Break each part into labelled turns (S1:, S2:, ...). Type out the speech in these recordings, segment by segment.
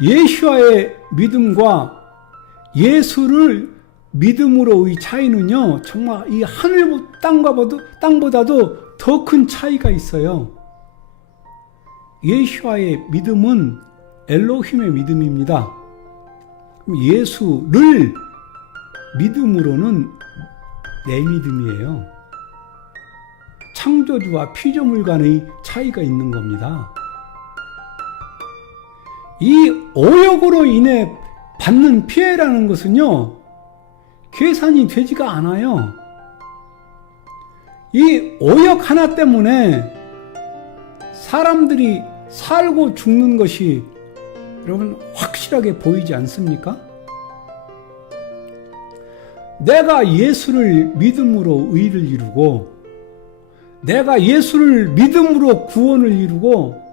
S1: 예수와의 믿음과 예수를 믿음으로의 차이는요, 정말 이 하늘 땅과도 땅보다도 더 큰 차이가 있어요. 예수와의 믿음은 엘로힘의 믿음입니다. 예수를 믿음으로는 내 믿음이에요. 창조주와 피조물 간의 차이가 있는 겁니다. 이 오역으로 인해 받는 피해라는 것은요, 계산이 되지가 않아요. 이 오역 하나 때문에 사람들이 살고 죽는 것이 여러분 확실하게 보이지 않습니까? 내가 예수를 믿음으로 의를 이루고 내가 예수를 믿음으로 구원을 이루고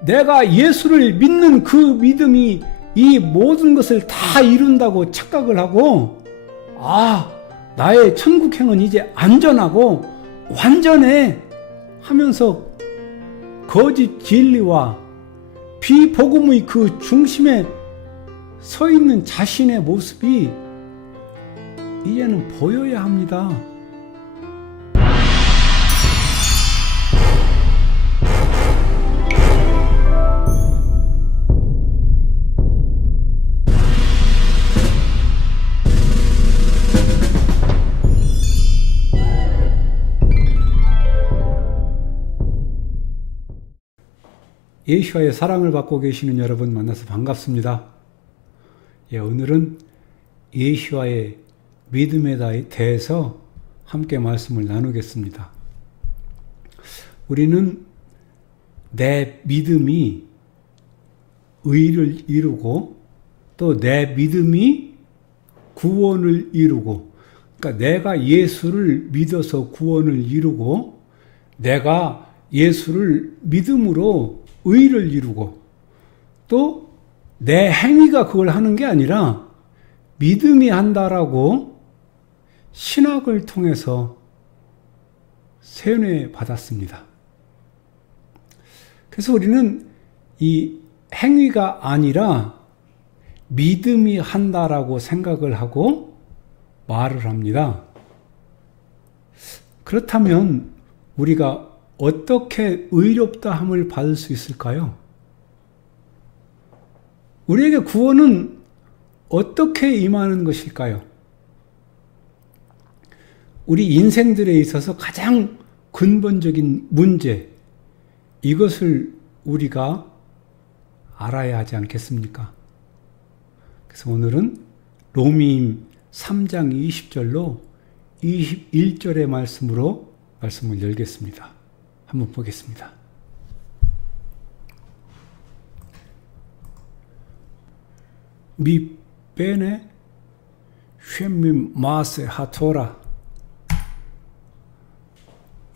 S1: 내가 예수를 믿는 그 믿음이 이 모든 것을 다 이룬다고 착각을 하고 아 나의 천국행은 이제 안전하고 완전해 하면서 거짓 진리와 비복음의 그 중심에 서 있는 자신의 모습이 이제는 보여야 합니다. 예수와의 사랑을 받고 계시는 여러분 만나서 반갑습니다. 예, 오늘은 예수와의 믿음에 대해서 함께 말씀을 나누겠습니다. 우리는 내 믿음이 의를 이루고 또 내 믿음이 구원을 이루고 그러니까 내가 예수를 믿어서 구원을 이루고 내가 예수를 믿음으로 의를 이루고 또 내 행위가 그걸 하는 게 아니라 믿음이 한다라고 신학을 통해서 세뇌 받았습니다. 그래서 우리는 이 행위가 아니라 믿음이 한다라고 생각을 하고 말을 합니다. 그렇다면 우리가 어떻게 의롭다함을 받을 수 있을까요? 우리에게 구원은 어떻게 임하는 것일까요? 우리 인생들에 있어서 가장 근본적인 문제, 이것을 우리가 알아야 하지 않겠습니까? 그래서 오늘은 로미임 3장 20절로 21절의 말씀으로 말씀을 열겠습니다. 한번 보겠습니다. 미 베네 쉐민 마세 하토라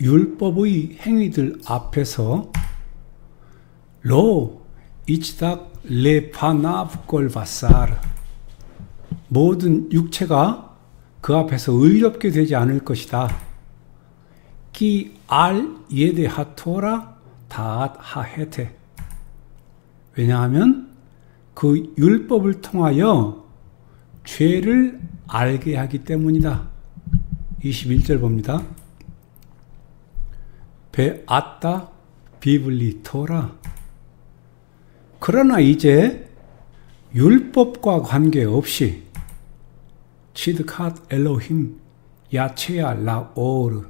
S1: 율법의 행위들 앞에서 로 이치닥 레파나브골 바사르 모든 육체가 그 앞에서 의롭게 되지 않을 것이다. 기 알 예데 하토라 다앗 하헤테 왜냐하면 그 율법을 통하여 죄를 알게 하기 때문이다. 21절 봅니다. 베 아따 비블리 토라 그러나 이제 율법과 관계없이 치드캇 엘로힘 야체야 라오르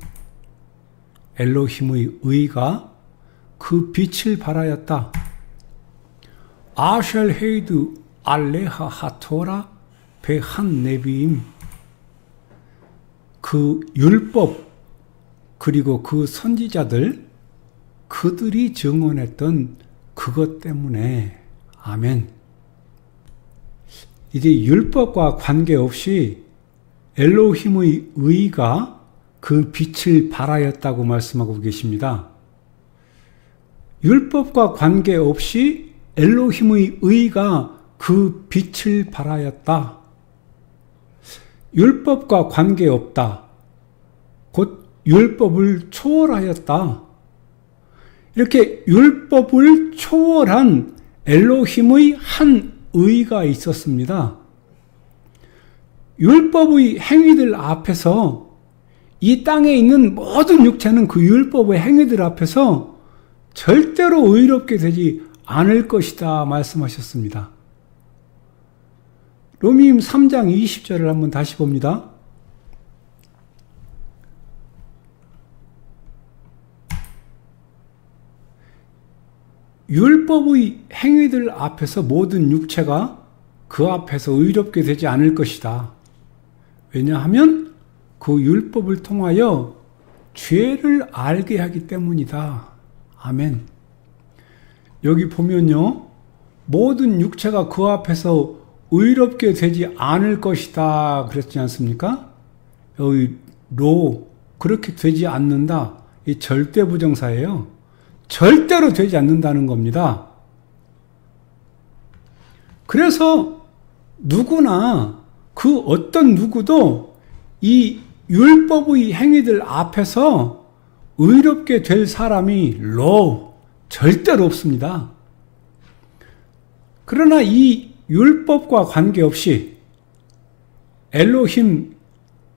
S1: 엘로힘의 의가 그 빛을 발하였다. 아셜 헤이드 알레하 하토라 베한 네비임 그 율법 그리고 그 선지자들 그들이 증언했던 그것 때문에 아멘. 이제 율법과 관계없이 엘로힘의 의가 그 빛을 발하였다고 말씀하고 계십니다. 율법과 관계없이 엘로힘의 의가 그 빛을 발하였다. 율법과 관계없다. 곧 율법을 초월하였다. 이렇게 율법을 초월한 엘로힘의 한 의가 있었습니다. 율법의 행위들 앞에서 이 땅에 있는 모든 육체는 그 율법의 행위들 앞에서 절대로 의롭게 되지 않을 것이다 말씀하셨습니다. 로미임 3장 20절을 한번 다시 봅니다. 율법의 행위들 앞에서 모든 육체가 그 앞에서 의롭게 되지 않을 것이다. 왜냐하면 그 율법을 통하여 죄를 알게 하기 때문이다. 아멘. 여기 보면요. 모든 육체가 그 앞에서 의롭게 되지 않을 것이다. 그랬지 않습니까? 여기 로 그렇게 되지 않는다. 이 절대 부정사예요. 절대로 되지 않는다는 겁니다. 그래서 누구나 그 어떤 누구도 이 율법의 행위들 앞에서 의롭게 될 사람이 로 절대로 없습니다. 그러나 이 율법과 관계없이 엘로힘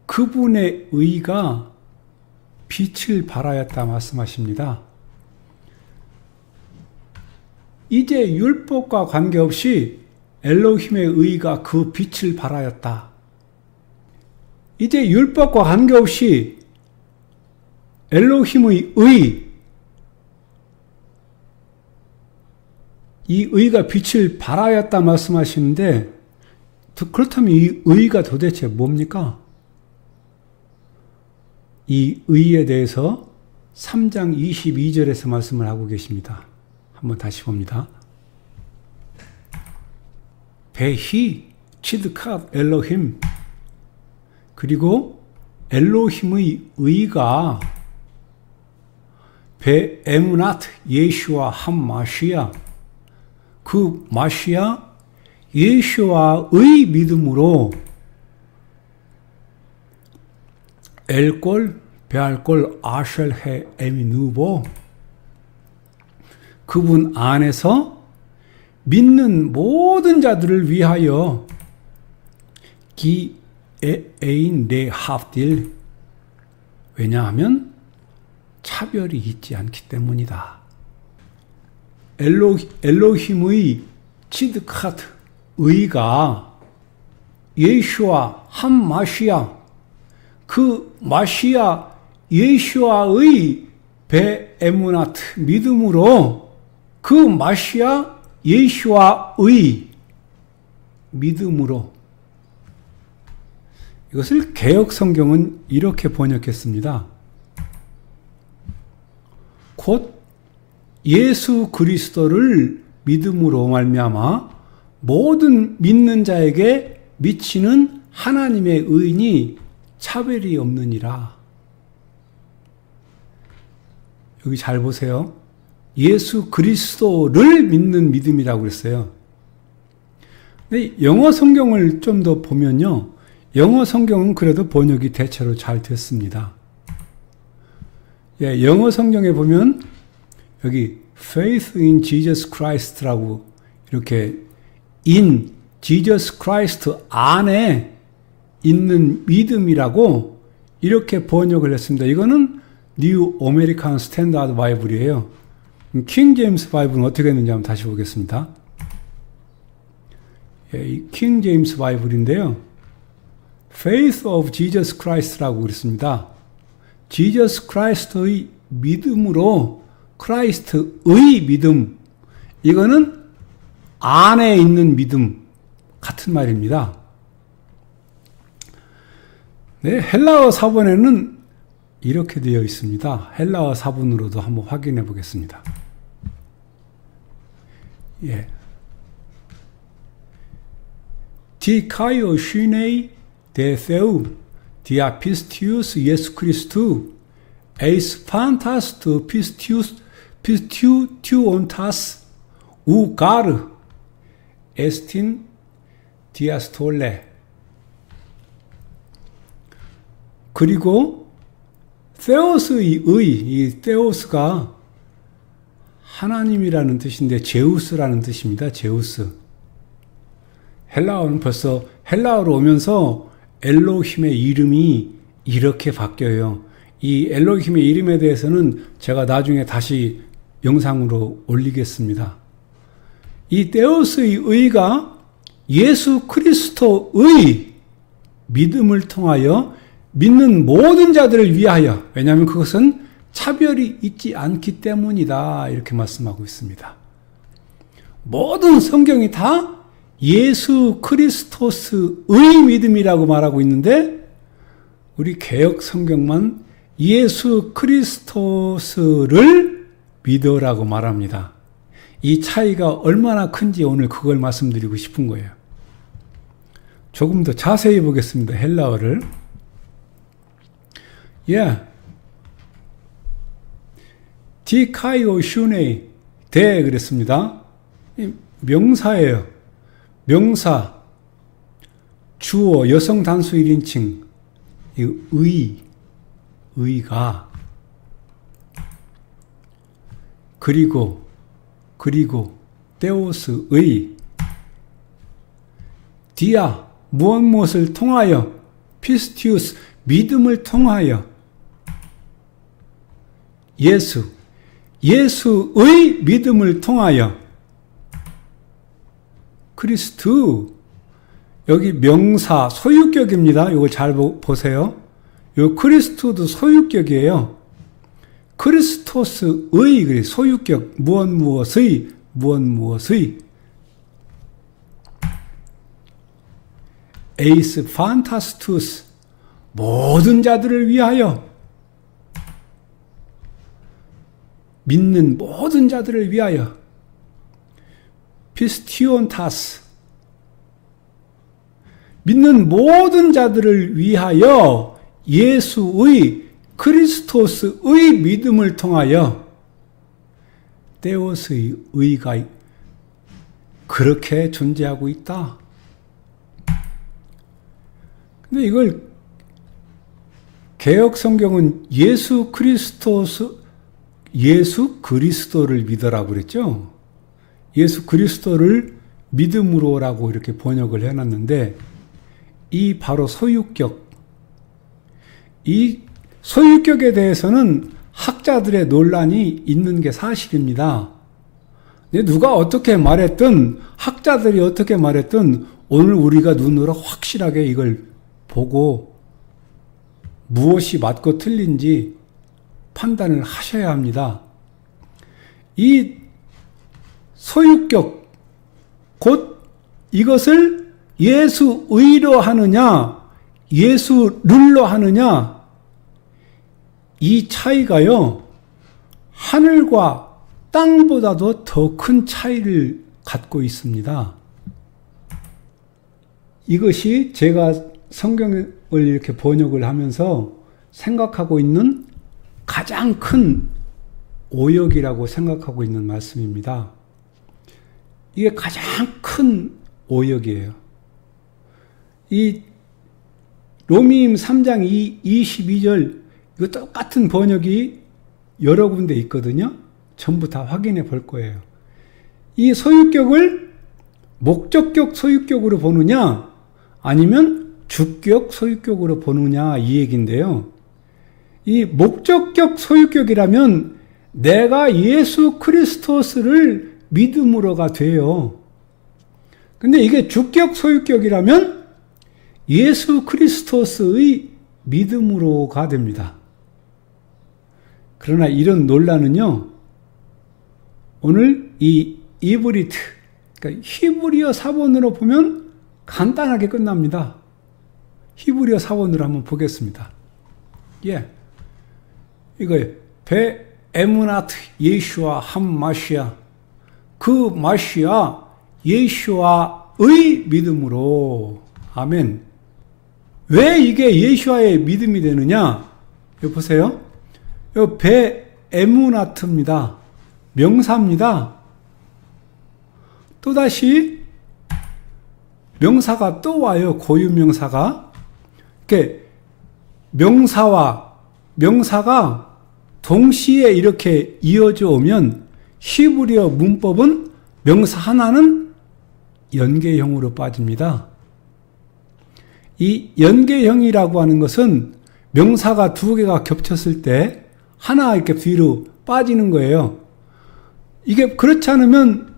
S1: 그분의 의가 빛을 발하였다 말씀하십니다. 이제 율법과 관계없이 엘로힘의 의가 그 빛을 발하였다. 이제 율법과 관계없이 엘로힘의 의, 이 의가 빛을 발하였다 말씀하시는데, 그렇다면 이 의가 도대체 뭡니까? 이 의에 대해서 3장 22절에서 말씀을 하고 계십니다. 한번 다시 봅니다. 베히 치드캅 엘로힘 그리고 엘로힘의 의가 베 에무나트 예슈와 한 마시아 그 마시아 예슈와의 믿음으로 엘골 베알골 아셜헤 에미누보 그분 안에서 믿는 모든 자들을 위하여 기 네 합딜 왜냐하면 차별이 있지 않기 때문이다. 엘로 엘로힘의 치드카트 의가 예슈와 한 마시아 그 마시아 예슈와의 베에무나트 믿음으로 그 마시아 예수와의 믿음으로 이것을 개혁 성경은 이렇게 번역했습니다. 곧 예수 그리스도를 믿음으로 말미암아 모든 믿는 자에게 미치는 하나님의 의인이 차별이 없느니라. 여기 잘 보세요. 예수 그리스도를 믿는 믿음이라고 그랬어요. 영어 성경을 좀 더 보면요. 영어 성경은 그래도 번역이 대체로 잘 됐습니다. 예, 영어 성경에 보면 여기 faith in Jesus Christ라고 이렇게 in Jesus Christ 안에 있는 믿음이라고 이렇게 번역을 했습니다. 이거는 뉴 아메리칸 스탠다드 바이블이에요. 킹 제임스 바이블은 어떻게 했는지 한번 다시 보겠습니다. 예, 킹 제임스 바이블인데요. Faith of Jesus Christ라고 그랬습니다. Jesus Christ의 믿음으로 크라이스트의 믿음 이거는 안에 있는 믿음 같은 말입니다. 네, 헬라어 사본에는 이렇게 되어 있습니다. 헬라어 사본으로도 한번 확인해 보겠습니다. 예. 디카이오 슈네이 데세우 디아피스티우스 예수 크리스투 에이스 판타스트 피스티우스 피스티우티온타스 우가르 에스틴 디아스톨레 그리고 세오스의 의, 이 세오스가 하나님이라는 뜻인데 제우스라는 뜻입니다. 제우스. 헬라어는 벌써 헬라어로 오면서 엘로힘의 이름이 이렇게 바뀌어요. 이 엘로힘의 이름에 대해서는 제가 나중에 다시 영상으로 올리겠습니다. 이 데오스의 의가 예수 그리스도의 믿음을 통하여 믿는 모든 자들을 위하여 왜냐하면 그것은 차별이 있지 않기 때문이다 이렇게 말씀하고 있습니다. 모든 성경이 다 예수 그리스도스의 믿음이라고 말하고 있는데 우리 개혁 성경만 예수 그리스도스를 믿어라고 말합니다. 이 차이가 얼마나 큰지 오늘 그걸 말씀드리고 싶은 거예요. 조금 더 자세히 보겠습니다. 헬라어를. 예. 디카이오 슈네이 대 그랬습니다. 이 명사예요. 명사 주어 여성 단수 1인칭 이의 의가. 그리고 그리고 데오스의. 디아 무엇 무엇을 통하여 피스티우스 믿음을 통하여. 예수 예수의 믿음을 통하여 크리스트 여기 명사 소유격입니다. 이거 잘 보, 보세요. 요 크리스트도 소유격이에요. 크리스토스의 소유격 무엇 무엇의 무엇 무엇의 에이스 판타스투스 모든 자들을 위하여 믿는 모든 자들을 위하여 피스티온타스 믿는 모든 자들을 위하여 예수의 크리스토스의 믿음을 통하여 데오스의 의가 그렇게 존재하고 있다. 근데 이걸 개혁 성경은 예수 크리스토스 예수 그리스도를 믿어라고 그랬죠. 예수 그리스도를 믿음으로라고 이렇게 번역을 해놨는데 이 바로 소유격 이 소유격에 대해서는 학자들의 논란이 있는 게 사실입니다. 누가 어떻게 말했든 학자들이 어떻게 말했든 오늘 우리가 눈으로 확실하게 이걸 보고 무엇이 맞고 틀린지 판단을 하셔야 합니다. 이 소유격 곧 이것을 예수 의로 하느냐 예수를로 하느냐 이 차이가요 하늘과 땅보다도 더 큰 차이를 갖고 있습니다. 이것이 제가 성경을 이렇게 번역을 하면서 생각하고 있는 가장 큰 오역이라고 생각하고 있는 말씀입니다. 이게 가장 큰 오역이에요. 이 로미임 3장 2, 22절 이거 똑같은 번역이 여러 군데 있거든요. 전부 다 확인해 볼 거예요. 이 소유격을 목적격 소유격으로 보느냐 아니면 주격 소유격으로 보느냐 이 얘기인데요. 이 목적격 소유격이라면 내가 예수 크리스토스를 믿음으로가 돼요. 근데 이게 주격 소유격이라면 예수 크리스토스의 믿음으로가 됩니다. 그러나 이런 논란은요, 오늘 이 이브리트, 그러니까 히브리어 사본으로 보면 간단하게 끝납니다. 히브리어 사본으로 한번 보겠습니다. 예. 이거예요. 배 에무나트 예슈아 한 마시아 그 마시아 예슈아의 믿음으로 아멘. 왜 이게 예슈아의 믿음이 되느냐? 여기 보세요. 배 에무나트입니다. 명사입니다. 또다시 명사가 또 와요. 고유 명사가. 그 명사와 명사가 동시에 이렇게 이어져 오면 히브리어 문법은 명사 하나는 연계형으로 빠집니다. 이 연계형이라고 하는 것은 명사가 두 개가 겹쳤을 때 하나 이렇게 뒤로 빠지는 거예요. 이게 그렇지 않으면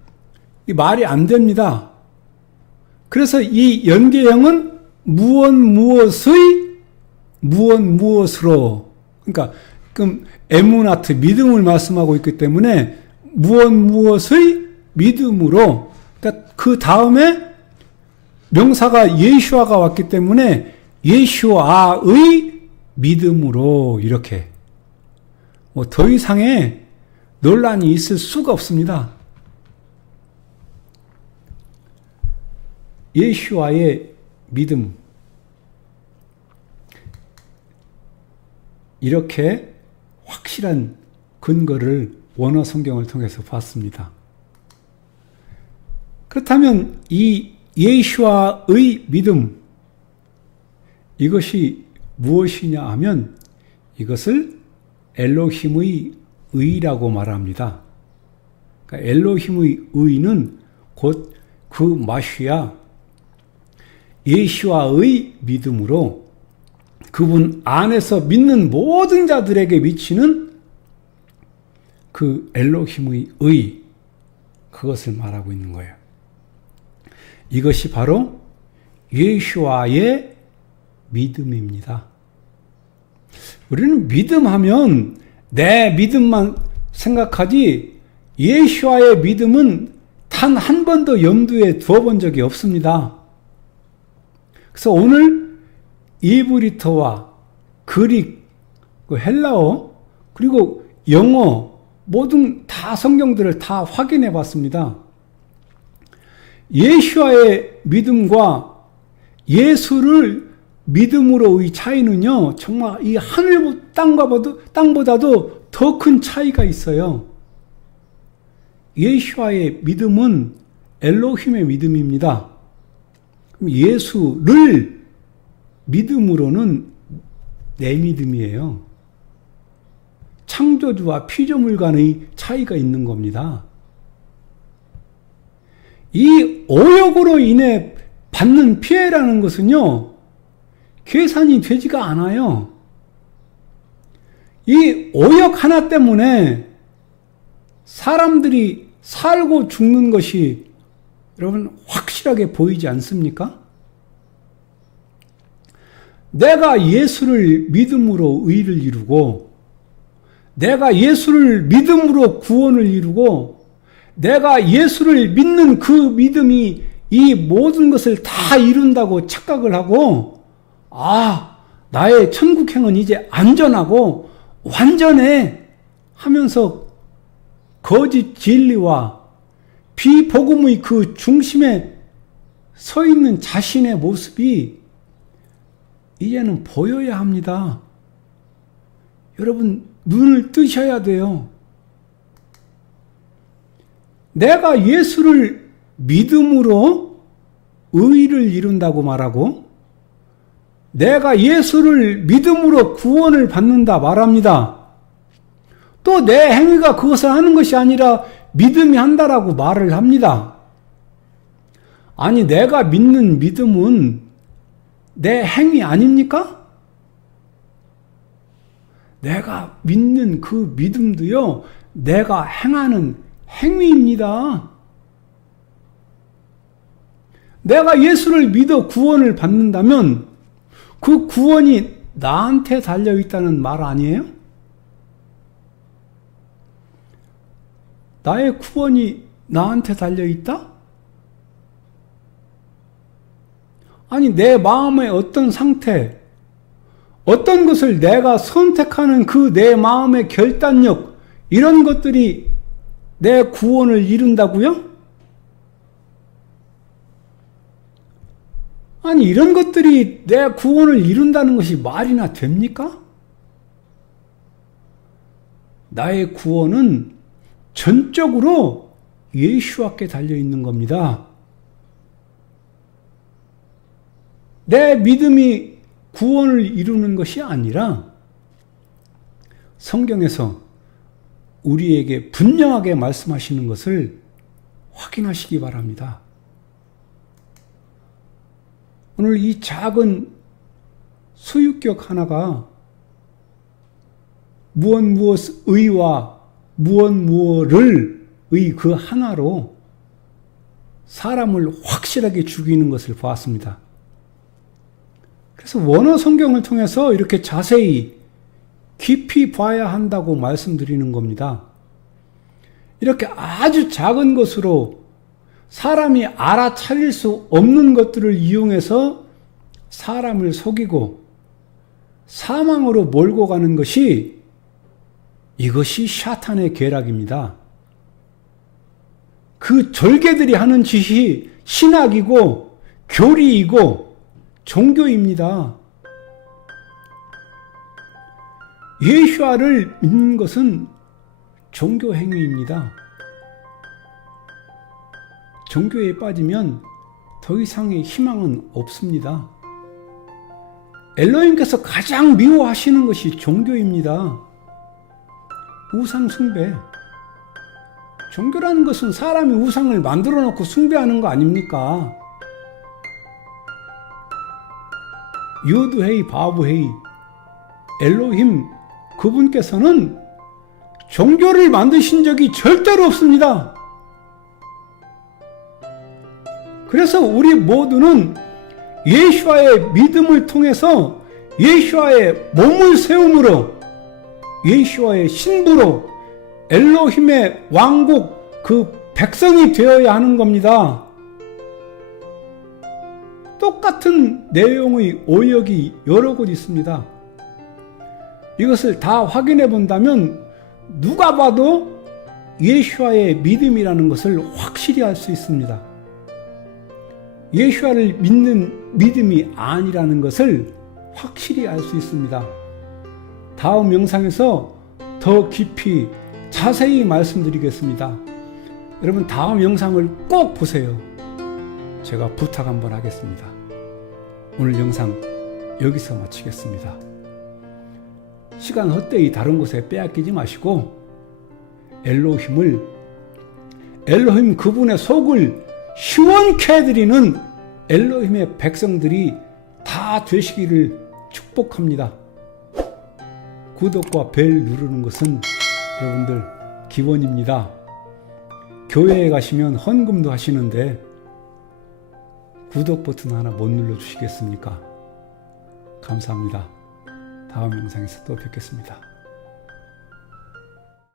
S1: 이 말이 안 됩니다. 그래서 이 연계형은 무엇 무엇의 무엇 무엇으로 그러니까 그럼 에무나트 믿음을 말씀하고 있기 때문에 무엇 무엇의 믿음으로 그러니까 그 다음에 명사가 예슈아가 왔기 때문에 예슈아의 믿음으로 이렇게 뭐 더 이상의 논란이 있을 수가 없습니다. 예슈아의 믿음 이렇게 확실한 근거를 원어 성경을 통해서 봤습니다. 그렇다면 이 예수와의 믿음 이것이 무엇이냐 하면 이것을 엘로힘의 의라고 말합니다. 그러니까 엘로힘의 의는 곧 그 마시아 예수와의 믿음으로 그분 안에서 믿는 모든 자들에게 미치는 그 엘로힘의 의 그것을 말하고 있는 거예요. 이것이 바로 예수와의 믿음입니다. 우리는 믿음하면 내 믿음만 생각하지 예수와의 믿음은 단 한 번도 염두에 두어 본 적이 없습니다. 그래서 오늘 이브리터와 그릭, 그 헬라어, 그리고 영어 모든 다 성경들을 다 확인해 봤습니다. 예수와의 믿음과 예수를 믿음으로의 차이는요, 정말 이 하늘 땅과도 땅보다도 더 큰 차이가 있어요. 예수와의 믿음은 엘로힘의 믿음입니다. 예수를 믿음으로는 내 믿음이에요. 창조주와 피조물 간의 차이가 있는 겁니다. 이 오역으로 인해 받는 피해라는 것은요, 계산이 되지가 않아요. 이 오역 하나 때문에 사람들이 살고 죽는 것이 여러분 확실하게 보이지 않습니까? 내가 예수를 믿음으로 의를 이루고, 내가 예수를 믿음으로 구원을 이루고, 내가 예수를 믿는 그 믿음이 이 모든 것을 다 이룬다고 착각을 하고, 아, 나의 천국행은 이제 안전하고 완전해 하면서 거짓 진리와 비복음의 그 중심에 서 있는 자신의 모습이 이제는 보여야 합니다. 여러분, 눈을 뜨셔야 돼요. 내가 예수를 믿음으로 의를 이룬다고 말하고, 내가 예수를 믿음으로 구원을 받는다 말합니다. 또 내 행위가 그것을 하는 것이 아니라 믿음이 한다라고 말을 합니다. 아니, 내가 믿는 믿음은 내 행위 아닙니까? 내가 믿는 그 믿음도요, 내가 행하는 행위입니다. 내가 예수를 믿어 구원을 받는다면 그 구원이 나한테 달려 있다는 말 아니에요? 나의 구원이 나한테 달려 있다? 아니, 내 마음의 어떤 상태, 어떤 것을 내가 선택하는 그 내 마음의 결단력, 이런 것들이 내 구원을 이룬다고요? 아니, 이런 것들이 내 구원을 이룬다는 것이 말이나 됩니까? 나의 구원은 전적으로 예수와께 달려 있는 겁니다. 내 믿음이 구원을 이루는 것이 아니라 성경에서 우리에게 분명하게 말씀하시는 것을 확인하시기 바랍니다. 오늘 이 작은 소유격 하나가 무엇 무엇 의와 무엇 무엇을 의 그 하나로 사람을 확실하게 죽이는 것을 보았습니다. 그래서 원어 성경을 통해서 이렇게 자세히 깊이 봐야 한다고 말씀드리는 겁니다. 이렇게 아주 작은 것으로 사람이 알아차릴 수 없는 것들을 이용해서 사람을 속이고 사망으로 몰고 가는 것이 이것이 샤탄의 계략입니다. 그 절개들이 하는 짓이 신학이고 교리이고 종교입니다. 예수아를 믿는 것은 종교 행위입니다. 종교에 빠지면 더 이상의 희망은 없습니다. 엘로힘께서 가장 미워하시는 것이 종교입니다. 우상 숭배. 종교라는 것은 사람이 우상을 만들어 놓고 숭배하는 거 아닙니까? 유드헤이 바브헤이 엘로힘 그분께서는 종교를 만드신 적이 절대로 없습니다. 그래서 우리 모두는 예수와의 믿음을 통해서 예수와의 몸을 세움으로 예수와의 신부로 엘로힘의 왕국 그 백성이 되어야 하는 겁니다. 똑같은 내용의 오역이 여러 곳 있습니다. 이것을 다 확인해 본다면 누가 봐도 예수와의 믿음이라는 것을 확실히 알 수 있습니다. 예수와를 믿는 믿음이 아니라는 것을 확실히 알 수 있습니다. 다음 영상에서 더 깊이 자세히 말씀드리겠습니다. 여러분 다음 영상을 꼭 보세요. 제가 부탁 한번 하겠습니다. 오늘 영상 여기서 마치겠습니다. 시간 헛되이 다른 곳에 빼앗기지 마시고 엘로힘을 엘로힘 그분의 속을 시원케 해드리는 엘로힘의 백성들이 다 되시기를 축복합니다. 구독과 벨 누르는 것은 여러분들 기본입니다. 교회에 가시면 헌금도 하시는데 구독 버튼 하나 못 눌러 주시겠습니까? 감사합니다. 다음 영상에서 또 뵙겠습니다.